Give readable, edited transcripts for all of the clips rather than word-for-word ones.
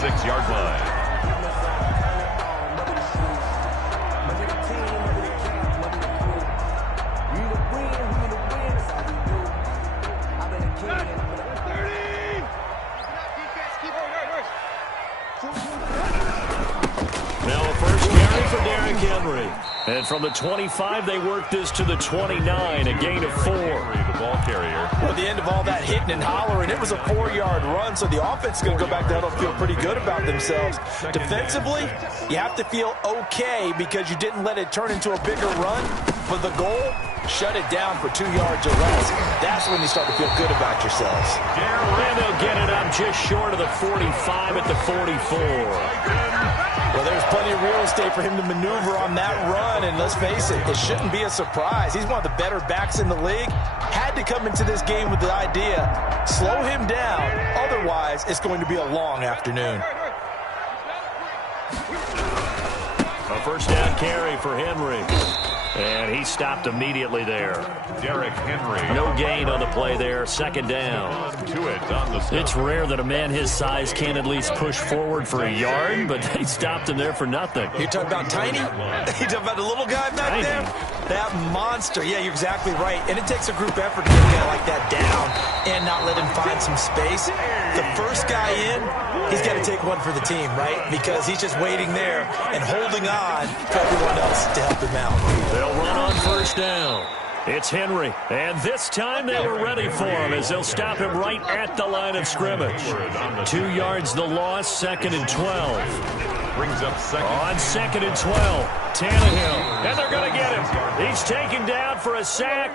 46-yard line. Now a first carry for Derrick Henry. And from the 25, they work this to the 29, a gain of 4. The ball carrier. Well, at the end of all that hitting and hollering, it was a 4-yard run, so the offense is going to go back to huddle and feel pretty good about themselves. Defensively, you have to feel okay because you didn't let it turn into a bigger run. But the goal, shut it down for 2 yards or less. That's when you start to feel good about yourselves. And they'll get it up just short of the 45 at the 44. Well, there's plenty of real estate for him to maneuver on that run, and let's face it, it shouldn't be a surprise. He's one of the better backs in the league. Had to come into this game with the idea, slow him down, otherwise it's going to be a long afternoon. A first down carry for Henry. And he stopped immediately there. Derrick Henry. No gain on the play there. Second down. It's rare that a man his size can at least push forward for a yard, but they stopped him there for nothing. You're talking about tiny? You're talking about the little guy back there? That monster. Yeah, you're exactly right. And it takes a group effort to get a guy like that down and not let him find some space. The first guy in, he's got to take one for the team, right? Because he's just waiting there and holding on for everyone else to help him out. They'll run on first down. It's Henry, and this time they were ready for him as they'll stop him right at the line of scrimmage. 2 yards the loss, 2nd and 12. Brings up second. On 2nd and 12, Tannehill, and they're going to get him. He's taken down for a sack.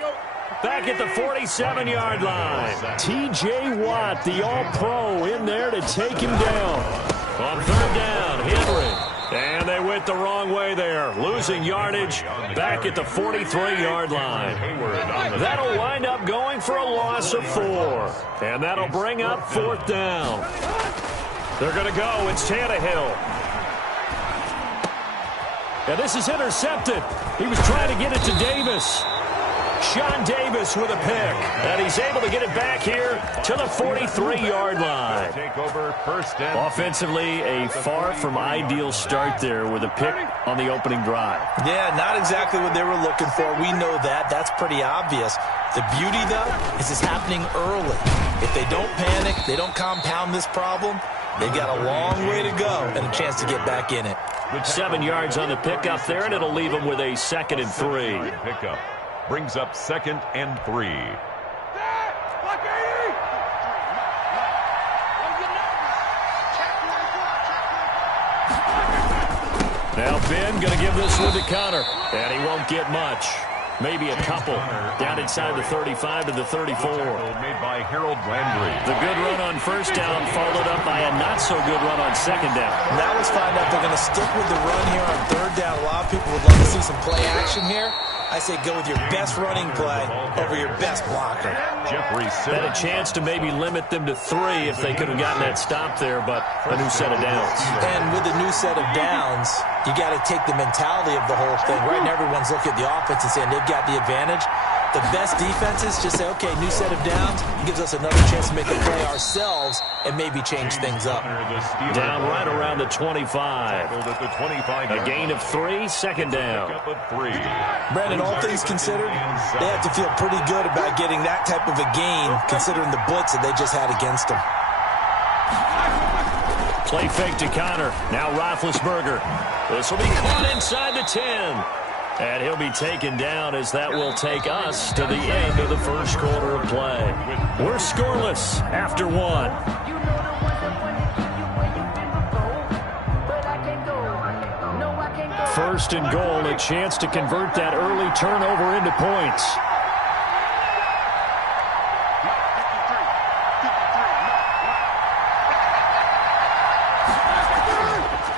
Back at the 47-yard line. T.J. Watt, the all-pro, in there to take him down. On third down, Henry. And they went the wrong way there, losing yardage back at the 43-yard line. That'll wind up going for a loss of 4. And that'll bring up 4th down. They're going to go. It's Tannehill. And this is intercepted. He was trying to get it to Davis. Sean Davis with a pick. And he's able to get it back here to the 43-yard line. Take over first down. Offensively, a far from ideal start there with a pick on the opening drive. Yeah, not exactly what they were looking for. We know that. That's pretty obvious. The beauty, though, is it's happening early. If they don't panic, they don't compound this problem, they've got a long way to go and a chance to get back in it. 7 yards on the pickup there, and it'll leave them with a 2nd and 3. Pickup. Brings up 2nd and 3. Now Ben going to give this one to Connor, and he won't get much. Maybe a couple. Down inside the 35 to the 34. Made by Harold Landry. The good run on first down followed up by a not-so-good run on second down. Now let's find out if they're going to stick with the run here on third down. A lot of people would love to see some play action here. I say go with your best running play over your best blocker. Jeffrey had a chance to maybe limit them to 3 if they could have gotten that stop there, but a new set of downs. And with a new set of downs, you got to take the mentality of the whole thing. Right now, everyone's looking at the offense and saying they've got the advantage. The best defenses just say, okay, new set of downs. It gives us another chance to make a play ourselves and maybe change things up. Down right around the 25. A gain of 3, 2nd down. Brandon, all things considered, they have to feel pretty good about getting that type of a gain considering the blitz that they just had against them. Play fake to Connor. Now Roethlisberger. This will be caught inside the 10. And he'll be taken down as that will take us to the end of the first quarter of play. We're scoreless after 1. First and goal, a chance to convert that early turnover into points.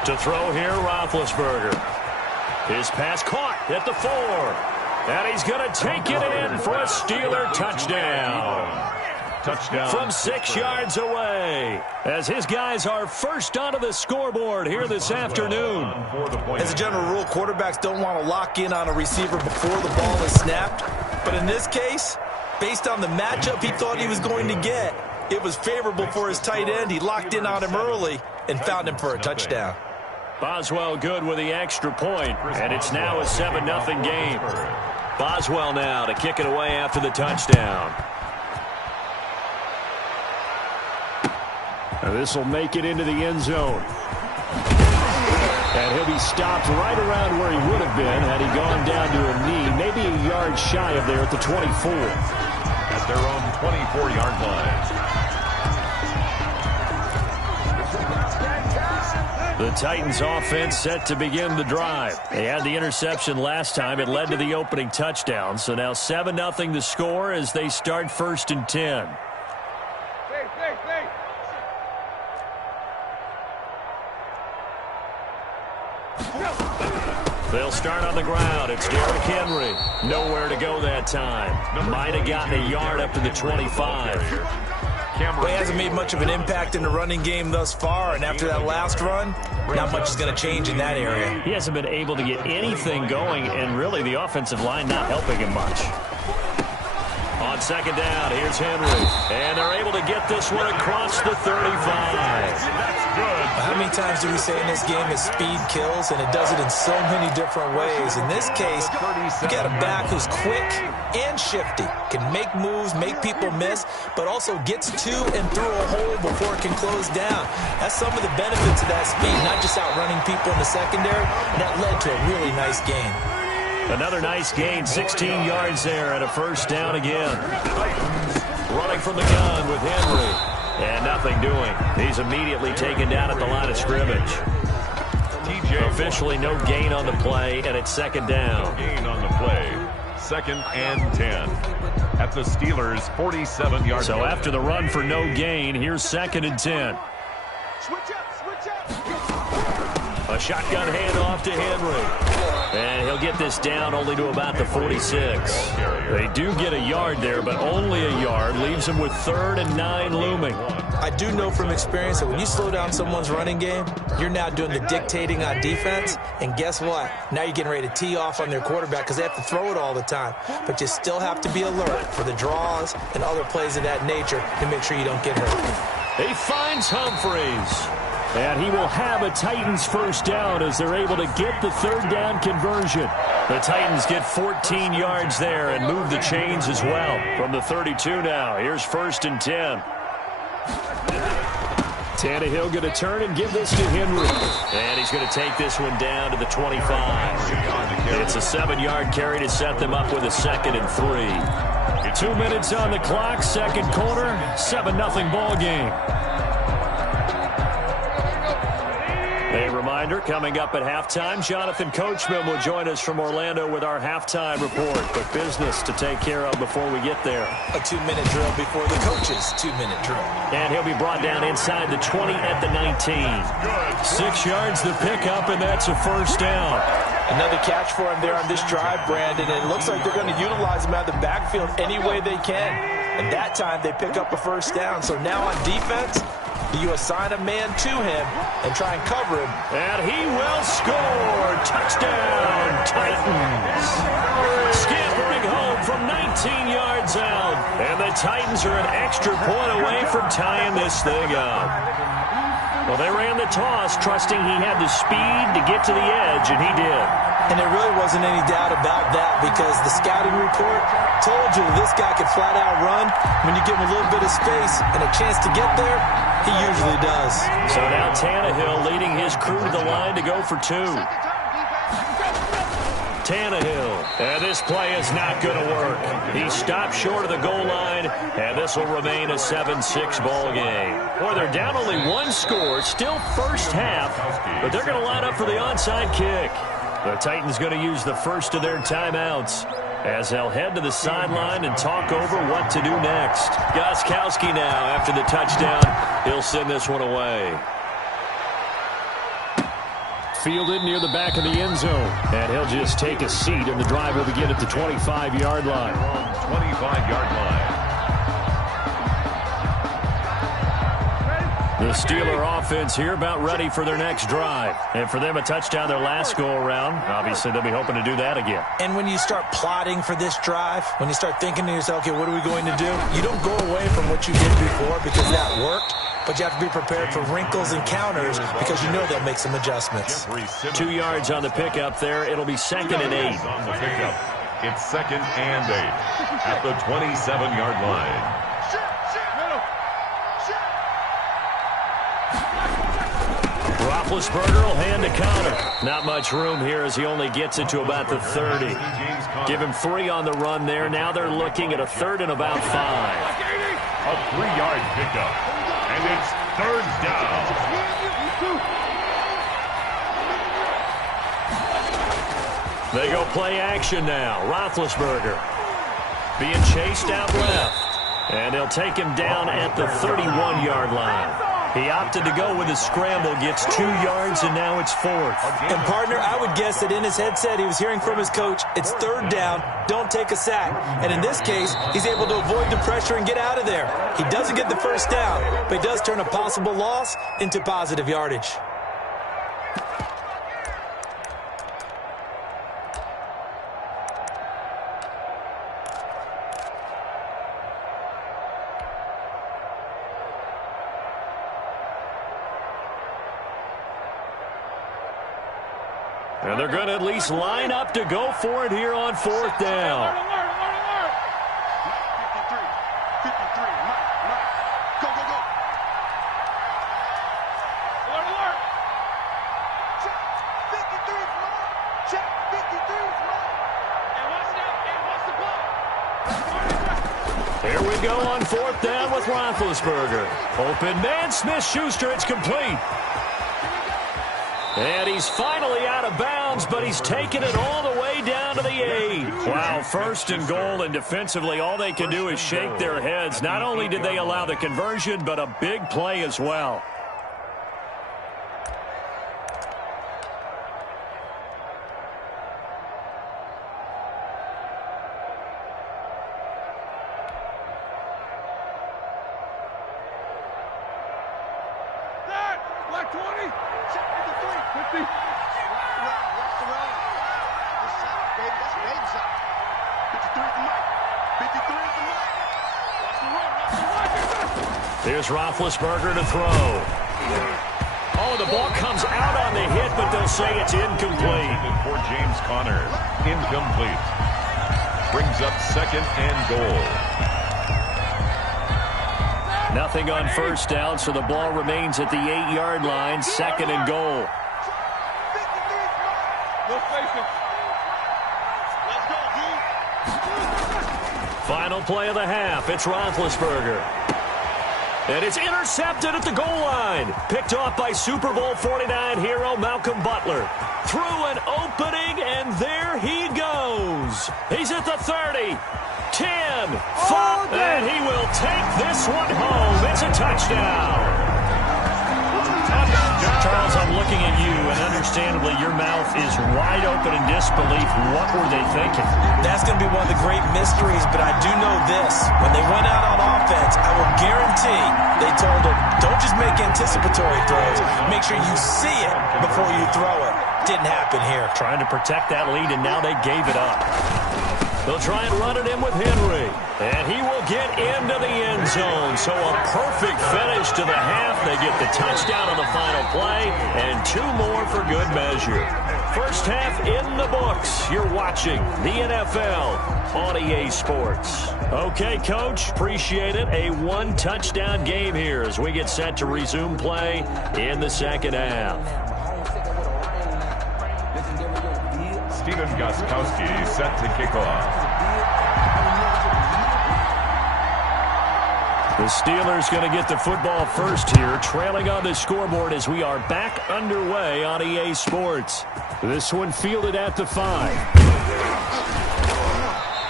To throw here, Roethlisberger. His pass caught at the 4. And he's going to take it in for a Steeler touchdown. Touchdown from 6 yards away. As his guys are first onto the scoreboard here this afternoon. As a general rule, quarterbacks don't want to lock in on a receiver before the ball is snapped. But in this case, based on the matchup he thought he was going to get, it was favorable for his tight end. He locked in on him early. and found him for a touchdown. Boswell good with the extra point, and it's now a 7-0 game. Boswell now to kick it away after the touchdown. This will make it into the end zone. And he'll be stopped right around where he would have been had he gone down to a knee, maybe a yard shy of there at the 24. At their own 24-yard line. The Titans offense set to begin the drive. They had the interception last time. It led to the opening touchdown. So now 7-0 the score as they start 1st and 10. They'll start on the ground. It's Derrick Henry. Nowhere to go that time. Might have gotten a yard up to the 25. Well, he hasn't made much of an impact in the running game thus far, and after that last run, not much is going to change in that area. He hasn't been able to get anything going, and really the offensive line not helping him much. On 2nd down, here's Henry. And they're able to get this one across the 35. How many times do we say in this game that speed kills, and it does it in so many different ways? In this case, you got a back who's quick and shifty, can make moves, make people miss, but also gets to and through a hole before it can close down. That's some of the benefits of that speed, not just outrunning people in the secondary, and that led to a really nice game. Another nice gain, 16 yards there, and a 1st down again. Running from the gun with Henry. And nothing doing. He's immediately taken down at the line of scrimmage. Officially no gain on the play, and it's 2nd down. No gain on the play. 2nd and 10. At the Steelers' 47-yard line. So after the run for no gain, here's 2nd and 10. Switch up. A shotgun handoff to Henry. And he'll get this down only to about the 46. They do get a yard there, but only a yard. Leaves them with 3rd and 9 looming. I do know from experience that when you slow down someone's running game, you're now doing the dictating on defense. And guess what? Now you're getting ready to tee off on their quarterback because they have to throw it all the time. But you still have to be alert for the draws and other plays of that nature to make sure you don't get hurt. He finds Humphreys. And he will have a Titans 1st down as they're able to get the 3rd down conversion. The Titans get 14 yards there and move the chains as well. From the 32 now, here's 1st and 10. Tannehill going to turn and give this to Henry. And he's going to take this one down to the 25. It's a 7-yard carry to set them up with a 2nd and 3. 2 minutes on the clock, 2nd quarter, 7-0 ball game. A reminder, coming up at halftime, Jonathan Coachman will join us from Orlando with our halftime report. But business to take care of before we get there. A 2-minute drill before the coach's 2-minute drill. And he'll be brought down inside the 20 at the 19. 6 yards the pickup, and that's a 1st down. Another catch for him there on this drive, Brandon. And it looks like they're going to utilize him out of the backfield any way they can. And that time they pick up a 1st down. So now on defense, you assign a man to him and try and cover him. And he will score. Touchdown, Titans. Scampering home from 19 yards out. And the Titans are an extra point away from tying this thing up. Well, they ran the toss, trusting he had the speed to get to the edge, and he did. And there really wasn't any doubt about that because the scouting report told you this guy could flat out run. When you give him a little bit of space and a chance to get there, he usually does. So now Tannehill leading his crew to the line to go for 2. Tannehill, and this play is not going to work. He stopped short of the goal line, and this will remain a 7-6 ball game. Boy, they're down only 1 score, still 1st half, but they're going to line up for the onside kick. The Titans going to use the first of their timeouts as they'll head to the sideline and talk over what to do next. Gostkowski now after the touchdown. He'll send this one away. Fielded near the back of the end zone. And he'll just take a seat, and the drive will begin at the 25-yard line. 25-yard line. The Steeler offense here about ready for their next drive. And for them, a touchdown their last go-around. Obviously, they'll be hoping to do that again. And when you start plotting for this drive, when you start thinking to yourself, okay, what are we going to do? You don't go away from what you did before because that worked. but you have to be prepared for wrinkles and counters because you know they'll make some adjustments. 2 yards on the pickup there. It'll be 2nd and 8. On the pickup. It's 2nd and 8 at the 27-yard line. Roethlisberger will hand a counter. Not much room here as he only gets it to about the 30. Give him 3 on the run there. Now they're looking at a 3rd and about 5. A 3-yard pickup. And it's 3rd down. They go play action now. Roethlisberger being chased out left. And they'll take him down at the 31-yard line. He opted to go with a scramble, gets 2 yards, and now it's 4th. And, partner, I would guess that in his headset he was hearing from his coach, it's 3rd down, don't take a sack. And in this case, he's able to avoid the pressure and get out of there. He doesn't get the 1st down, but he does turn a possible loss into positive yardage. And they're going to at least line up to go for it here on 4th down. 53, Mike. Go. Alert. Check, 53 is Mike. Check, 53 is Mike. And what's the play? Here we go on 4th down with Roethlisberger. Open man, Smith-Schuster, it's complete. And he's finally out of bounds, but he's taken it all the way down to the 8. Wow, 1st and goal, and defensively all they can do is shake their heads. Not only did they allow the conversion, but a big play as well. Black 20. Check 53. 50. Watch the run. This side, baby. That's baby side. 53 is the Mike. 53 is the Mike. Watch the run. Here's Roethlisberger to throw. Oh, the ball comes out on the hit, but they'll say it's incomplete. For James Conner. Incomplete. Brings up 2nd and goal. Nothing on 1st down, so the ball remains at the 8-yard line, 2nd and goal. Final play of the half. It's Roethlisberger. And it's intercepted at the goal line. Picked off by Super Bowl 49 hero Malcolm Butler. Through an opening, and there he goes. He's at the 30. 10, 5, and he will take this one home. It's a touchdown. Charles, I'm looking at you, and understandably, your mouth is wide open in disbelief. What were they thinking? That's going to be one of the great mysteries, but I do know this. When they went out on offense, I will guarantee they told him, don't just make anticipatory throws. Make sure you see it before you throw it. Didn't happen here. Trying to protect that lead, and now they gave it up. They'll try and run it in with Henry. And he will get into the end zone. So a perfect finish to the half. They get the touchdown on the final play. And 2 more for good measure. First half in the books. You're watching the NFL on EA Sports. Okay, Coach. Appreciate it. A 1-touchdown game here as we get set to resume play in the second half. Stephen Gostkowski set to kick off. The Steelers going to get the football first here, trailing on the scoreboard as we are back underway on EA Sports. This one fielded at the 5.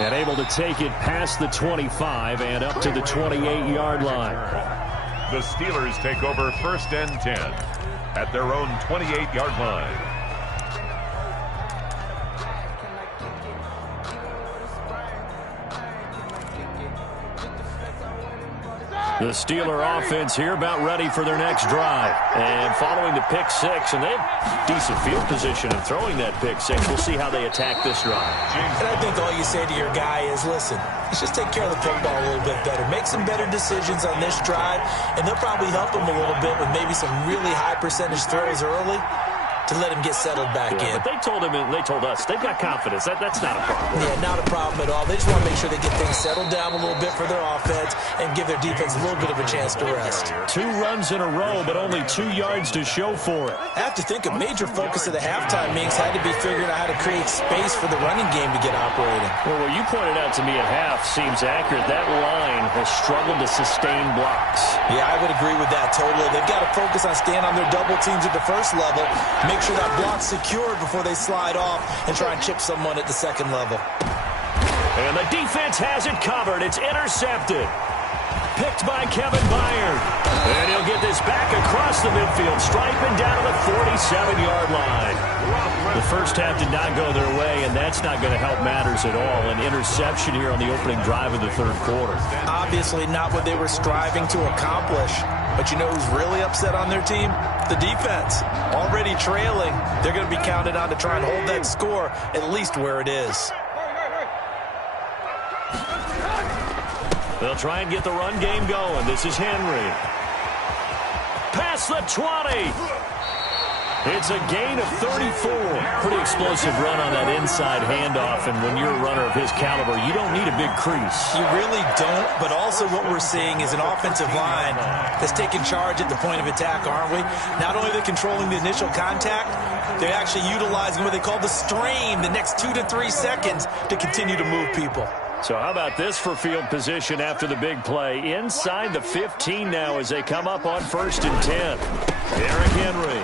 And able to take it past the 25 and up to the 28-yard line. The Steelers take over 1st and 10 at their own 28-yard line. The Steeler offense here about ready for their next drive. And following the pick six, and they have decent field position in throwing that pick six. We'll see how they attack this drive. And I think all you say to your guy is, listen, let's just take care of the football a little bit better. Make some better decisions on this drive, and they'll probably help him a little bit with maybe some really high percentage throws early to let him get settled back in. But they told him, and they told us, they've got confidence. That's not a problem. Yeah, not a problem at all. They just want to make sure they get things settled down a little bit for their offense and give their defense a little bit of a chance to rest. 2 runs in a row, but only 2 yards to show for it. I have to think a major focus of the halftime meetings had to be figuring out how to create space for the running game to get operating. Well, what you pointed out to me at half seems accurate. That line has struggled to sustain blocks. Yeah, I would agree with that totally. They've got to focus on staying on their double teams at the first level, make sure that block's secured before they slide off and try and chip someone at the second level. And the defense has it covered. It's intercepted. Picked by Kevin Byard. And he'll get this back across the midfield, striping down to the 47-yard line. The first half did not go their way, and that's not going to help matters at all. An interception here on the opening drive of the third quarter. Obviously not what they were striving to accomplish. But you know who's really upset on their team? The defense. Already trailing. They're going to be counted on to try and hold that score at least where it is. They'll try and get the run game going. This is Henry. Past the 20. It's a gain of 34. Pretty explosive run on that inside handoff, and when you're a runner of his caliber, you don't need a big crease. You really don't, but also what we're seeing is an offensive line that's taking charge at the point of attack, aren't we? Not only are they controlling the initial contact, they're actually utilizing what they call the strain the next 2 to 3 seconds to continue to move people. So how about this for field position after the big play? Inside the 15 now as they come up on 1st and 10. Derrick Henry.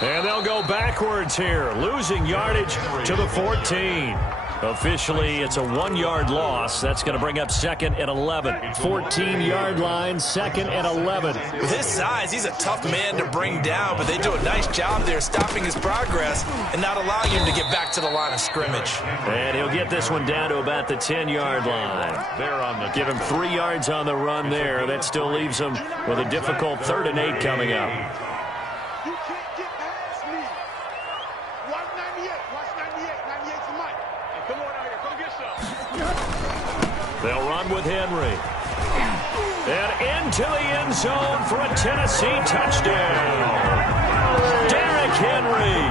And they'll go backwards here, losing yardage to the 14. Officially, it's a 1-yard loss. That's going to bring up 2nd and 11. 14-yard line, 2nd and 11. With his size, he's a tough man to bring down, but they do a nice job there stopping his progress and not allowing him to get back to the line of scrimmage. And he'll get this one down to about the 10-yard line. Give him 3 yards on the run there. That still leaves him with a difficult 3rd and 8 coming up. You can't get past me. Watch 98. Watch 98. 98's the mic. Hey, come on out here. Come get some. They'll run with Henry. And into the end zone for a Tennessee touchdown. Derrick Henry,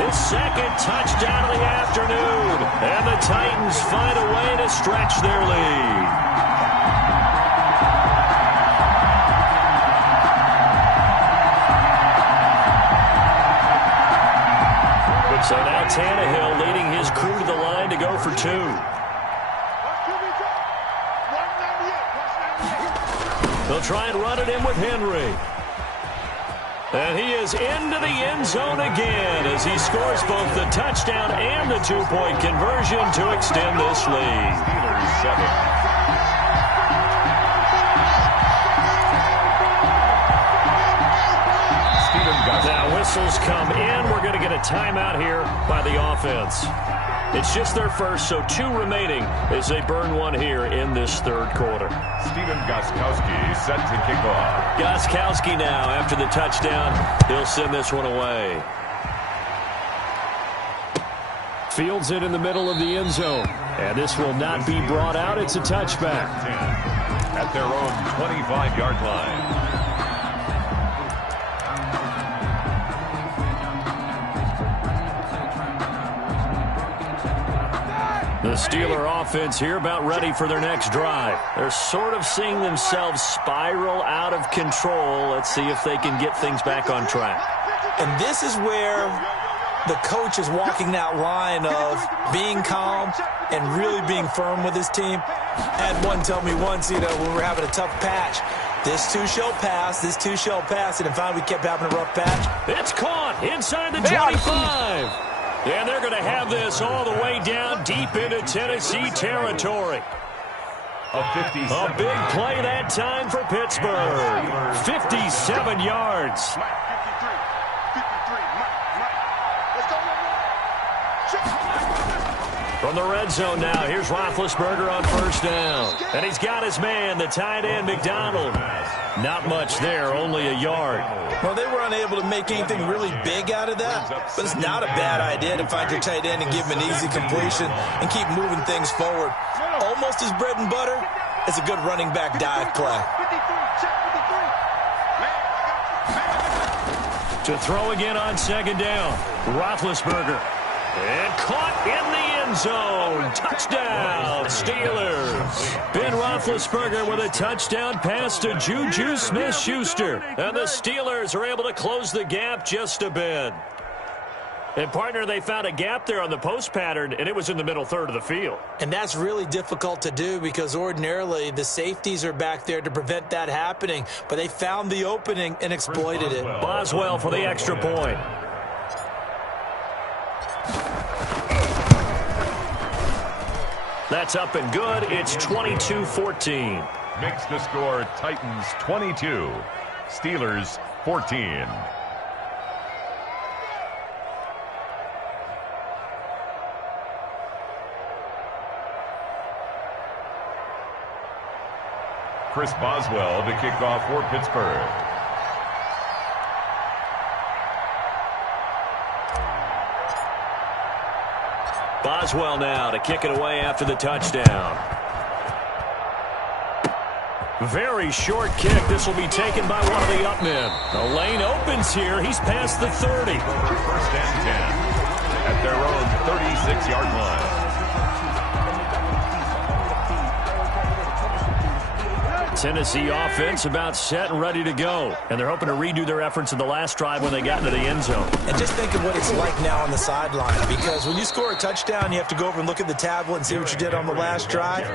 his 2nd touchdown of the afternoon. And the Titans find a way to stretch their lead. So now Tannehill leading his crew to the line to go for 2. They'll try and run it in with Henry. And he is into the end zone again as he scores both the touchdown and the 2-point conversion to extend this lead. Steelers 7. Now whistles come in. We're going to get a timeout here by the offense. It's just their first, so 2 remaining as they burn one here in this third quarter. Stephen Gostkowski set to kick off. Gostkowski now, after the touchdown, he'll send this one away. Fields it in the middle of the end zone. And this will not be brought out. It's a touchback. At their own 25-yard line. The Steeler offense here about ready for their next drive. They're sort of seeing themselves spiral out of control. Let's see if they can get things back on track. And this is where the coach is walking that line of being calm and really being firm with his team. I had one tell me once, when we were having a tough patch, this too shall pass, this too shall pass, and finally we kept having a rough patch. It's caught inside the 25. And they're going to have this all the way down deep into Tennessee territory. A big play that time for Pittsburgh. 57 yards. From the red zone now, here's Roethlisberger on first down. And he's got his man, the tight end, McDonald. Not much there, only a yard. Well, they were unable to make anything really big out of that, but it's not a bad idea to find your tight end and give him an easy completion and keep moving things forward. Almost his bread and butter is a good running back dive play. To throw again on second down, Roethlisberger. And caught in the end zone. Touchdown, Steelers. Ben Roethlisberger with a touchdown pass to Juju Smith-Schuster. And the Steelers are able to close the gap just a bit. And, partner, they found a gap there on the post pattern, and it was in the middle third of the field. And that's really difficult to do because ordinarily the safeties are back there to prevent that happening. But they found the opening and exploited it. Boswell for the extra point. That's up and good. It's 22-14. Makes the score Titans 22, Steelers 14. Chris Boswell to kick off for Pittsburgh. Boswell now to kick it away after the touchdown. Very short kick. This will be taken by one of the up men. The lane opens here. He's past the 30. First and 10 at their own 36-yard line. Tennessee offense about set and ready to go. And they're hoping to redo their efforts in the last drive when they got into the end zone. And just think of what it's like now on the sideline. Because when you score a touchdown, you have to go over and look at the tablet and see what you did on the last drive.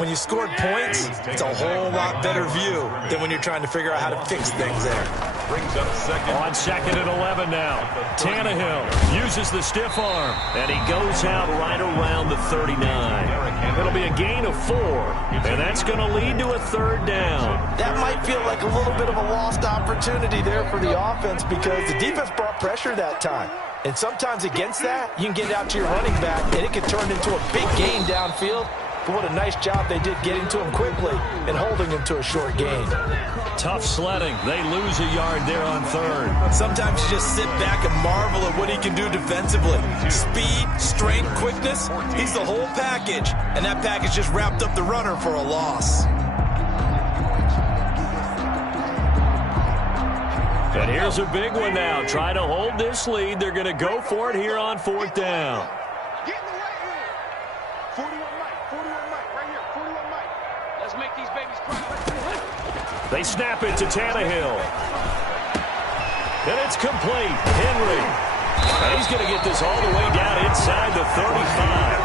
When you scored points, it's a whole lot better view than when you're trying to figure out how to fix things there. Brings up second. On second and 11 now. Tannehill uses the stiff arm. And he goes out right around the 39. It'll be a gain of 4. And that's going to lead to a third down. That might feel like a little bit of a lost opportunity there for the offense because the defense brought pressure that time. And sometimes against that, you can get out to your running back, and it can turn into a big gain downfield. But what a nice job they did getting to him quickly and holding him to a short gain. Tough sledding. They lose a yard there on third. Sometimes you just sit back and marvel at what he can do defensively. Speed, strength, quickness, he's the whole package. And that package just wrapped up the runner for a loss. And here's a big one now. Try to hold this lead. They're going to go for it here on fourth down. Get in the way here. 41 Mike, right here, 41 Mike. Let's make these babies cry. They snap it to Tannehill. And it's complete. Henry. And he's going to get this all the way down inside the 35.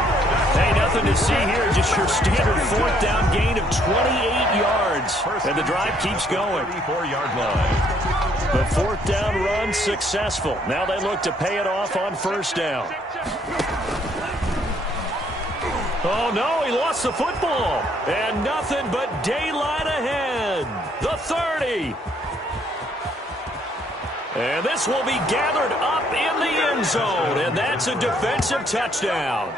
Hey, nothing to see here. Just your standard fourth down gain of 28 yards. And the drive keeps going. 34-yard line. The fourth down run successful. Now they look to pay it off on first down. Oh, no, he lost the football. And nothing but daylight ahead. The 30. And this will be gathered up in the end zone. And that's a defensive touchdown.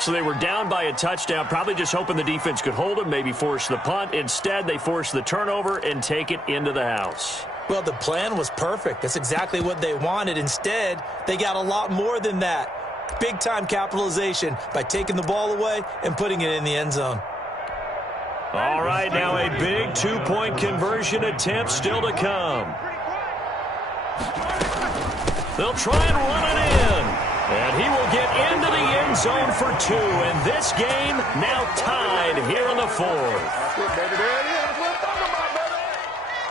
So they were down by a touchdown, probably just hoping the defense could hold them, maybe force the punt. Instead, they forced the turnover and take it into the house. Well, the plan was perfect. That's exactly what they wanted. Instead, they got a lot more than that. Big-time capitalization by taking the ball away and putting it in the end zone. All right, now a big two-point conversion attempt still to come. They'll try and run it in. And he will get into the end zone for 2. And this game now tied here in the fourth.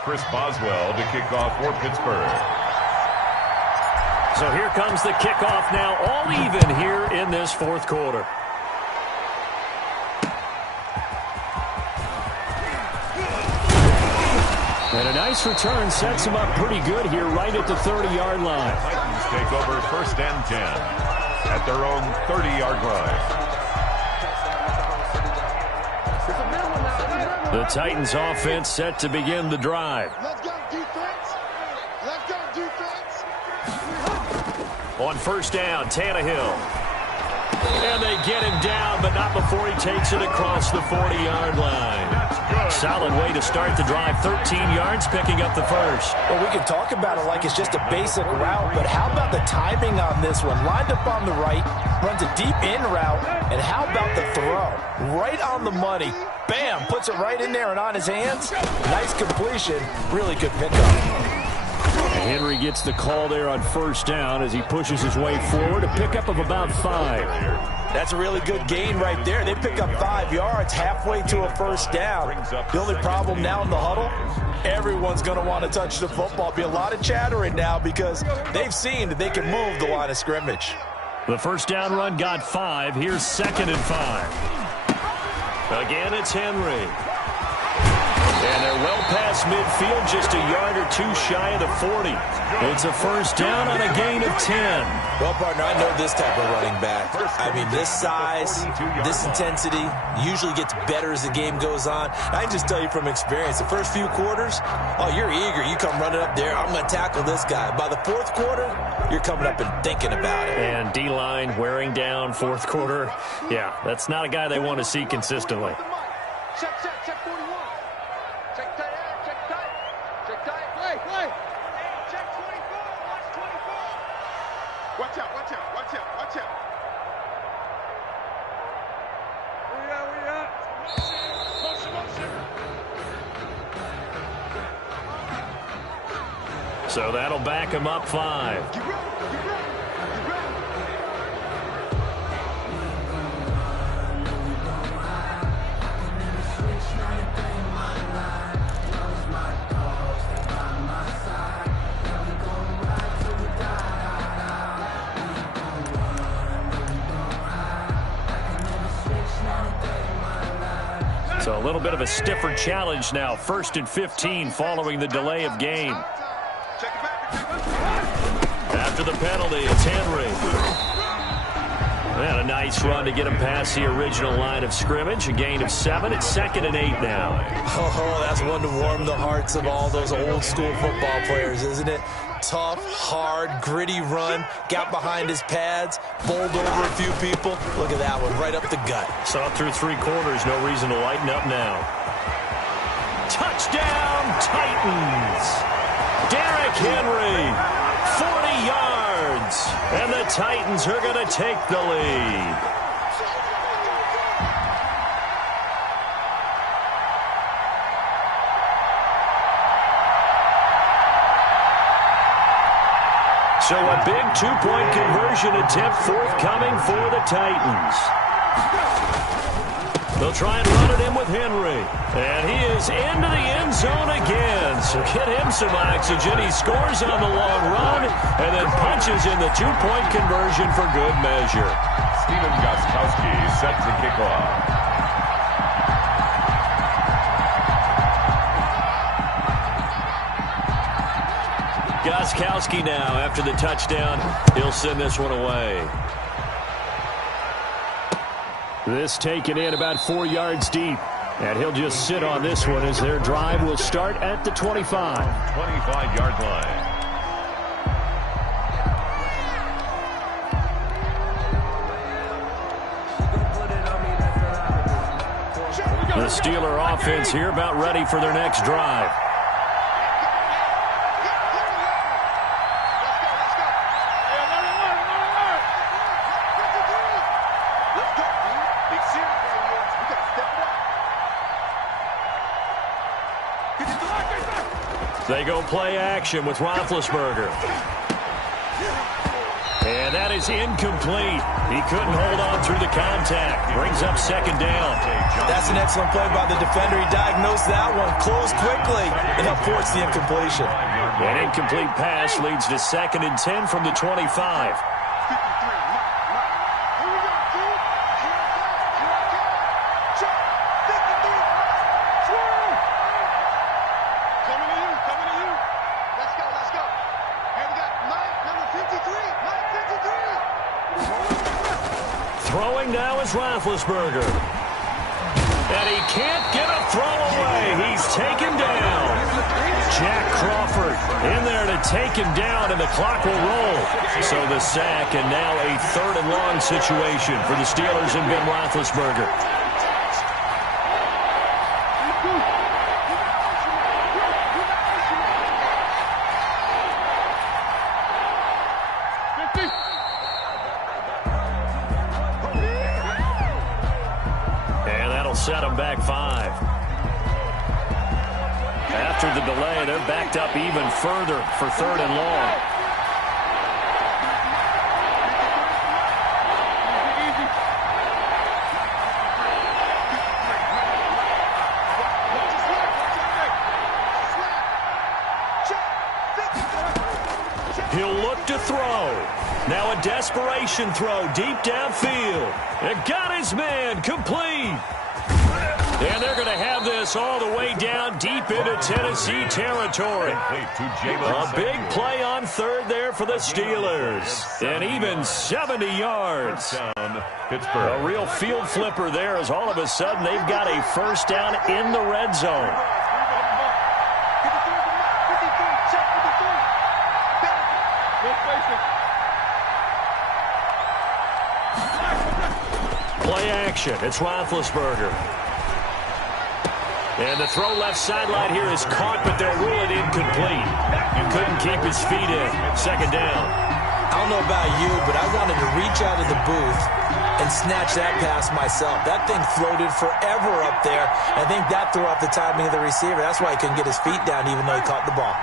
Chris Boswell to kick off for Pittsburgh. So here comes the kickoff now, all even here in this fourth quarter. And a nice return sets him up pretty good here right at the 30-yard line. Titans take over first and 10 at their own 30-yard line. The Titans offense set to begin the drive. Let's go, defense. Let's go, defense. On first down, Tannehill. And they get him down, but not before he takes it across the 40-yard line. Solid way to start the drive. 13 yards, picking up the first. Well, we can talk about it like it's just a basic route, but how about the timing on this one? Lined up on the right, runs a deep in route, and how about the throw? Right on the money. Bam, puts it right in there and on his hands. Nice completion. Really good pickup. Henry gets the call there on first down as he pushes his way forward. A pickup of about 5. That's a really good gain right there. They pick up 5 yards halfway to a first down. The only problem now in the huddle, everyone's going to want to touch the football. Be a lot of chattering now because they've seen that they can move the line of scrimmage. The first down run got 5. Here's 2nd and 5. Again, it's Henry. And they're well past midfield, just a yard or two shy of the 40. It's a first down on a gain of 10. Well, partner, I know this type of running back. I mean, this size, this intensity usually gets better as the game goes on. I can just tell you from experience, the first few quarters, oh, you're eager. You come running up there, I'm going to tackle this guy. By the fourth quarter, you're coming up and thinking about it. And D-line wearing down fourth quarter. Yeah, that's not a guy they want to see consistently. Check 41. Check tight, check tight. Check tight, play. Check 24, watch 24. Watch out. We out. Motion. So that'll back him up 5. Get ready. So a little bit of a stiffer challenge now. 1st and 15 following the delay of game. After the penalty, it's Henry. And a nice run to get him past the original line of scrimmage. A gain of 7. It's 2nd and 8 now. Oh, that's one to warm the hearts of all those old school football players, isn't it? Tough, hard, gritty run. Got behind his pads, bowled over a few people. Look at that one, right up the gut. Saw through 3 quarters. No reason to lighten up now. Touchdown, Titans. Derrick Henry, 40 yards. And the Titans are going to take the lead. So a big 2-point conversion attempt forthcoming for the Titans. They'll try and run it in with Henry. And he is into the end zone again. So get him some oxygen. He scores on the long run and then punches in the 2-point conversion for good measure. Stephen Gostkowski set to kick off. Gostkowski now, after the touchdown, he'll send this one away. This taken in about 4 yards deep. And he'll just sit on this one as their drive will start at the 25. 25-yard line. The Steeler offense here about ready for their next drive. They go play action with Roethlisberger. And that is incomplete. He couldn't hold on through the contact. Brings up 2nd down. That's an excellent play by the defender. He diagnosed that one, closed quickly, and aborts the incompletion. An incomplete pass leads to 2nd and 10 from the 25. Throwing now is Roethlisberger. And he can't get a throw away. He's taken down. Jack Crawford in there to they take him down, and the clock will roll. So the sack, and now a 3rd and long situation for the Steelers and Ben Roethlisberger. Set them back 5. After the delay, they're backed up even further for 3rd and long. He'll look to throw. Now a desperation throw deep downfield. It got his man complete. And they're going to have this all the way down deep into Tennessee territory. A big play on 3rd there for the Steelers. And even 70 yards. A real field flipper there as all of a sudden they've got a 1st down in the red zone. Play action. It's Roethlisberger. And the throw left sideline here is caught, but they'll rule it incomplete. Couldn't keep his feet in. 2nd down. I don't know about you, but I wanted to reach out of the booth and snatch that pass myself. That thing floated forever up there. I think that threw off the timing of the receiver. That's why he couldn't get his feet down even though he caught the ball.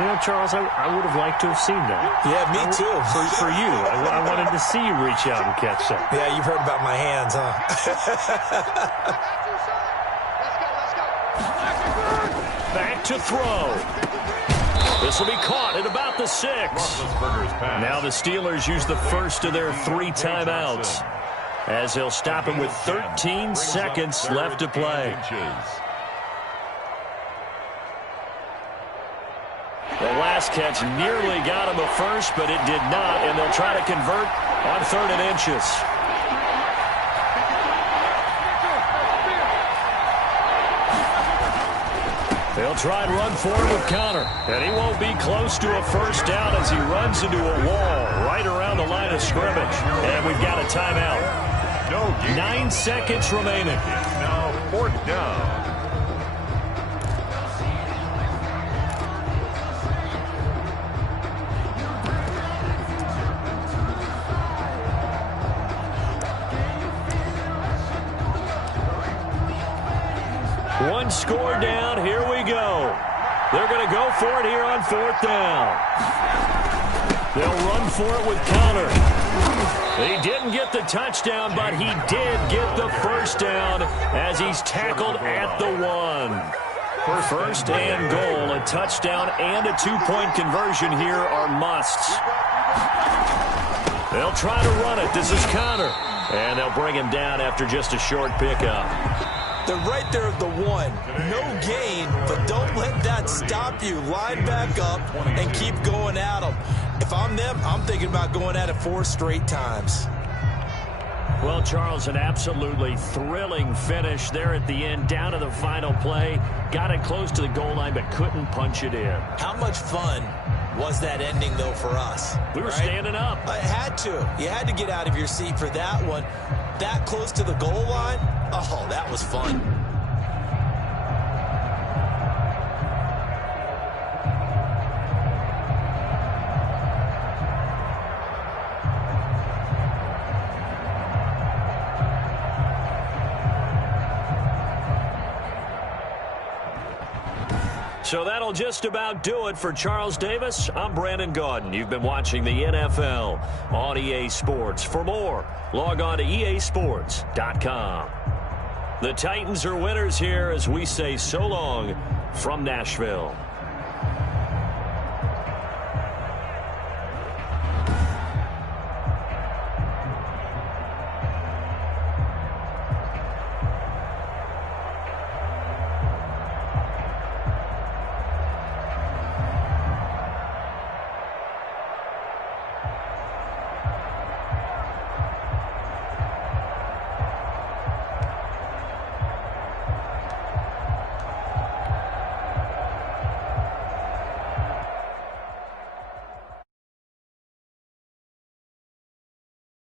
You know, Charles, I would have liked to have seen that. Yeah, me too. For you. I wanted to see you reach out and catch that. Yeah, you've heard about my hands, huh? Back to throw. This will be caught at about the 6. Now the Steelers use the first of their 3 timeouts as they'll stop him with 13 seconds left to play. The last catch nearly got him a first, but it did not, and they'll try to convert on 3rd and inches. They'll try and run forward with Conner. And he won't be close to a 1st down as he runs into a wall right around the line of scrimmage. And we've got a timeout. 9 seconds remaining. Now 4th down. One score down. Here we go. They're going to go for it here on 4th down. They'll run for it with Conner. He didn't get the touchdown, but he did get the 1st down as he's tackled at the 1. 1st and goal. A touchdown and a 2-point conversion here are musts. They'll try to run it. This is Conner. And they'll bring him down after just a short pickup. They're right there at the 1. No gain, but don't let that stop you. Line back up and keep going at them. If I'm them, I'm thinking about going at it 4 straight times. Well, Charles, an absolutely thrilling finish there at the end, down to the final play. Got it close to the goal line, but couldn't punch it in. How much fun was that ending, though, for us? We were standing up. I had to. You had to get out of your seat for that one. That close to the goal line? Oh, that was fun. So that'll just about do it for Charles Davis. I'm Brandon Gaudin. You've been watching the NFL on EA Sports. For more, log on to easports.com. The Titans are winners here as we say so long from Nashville.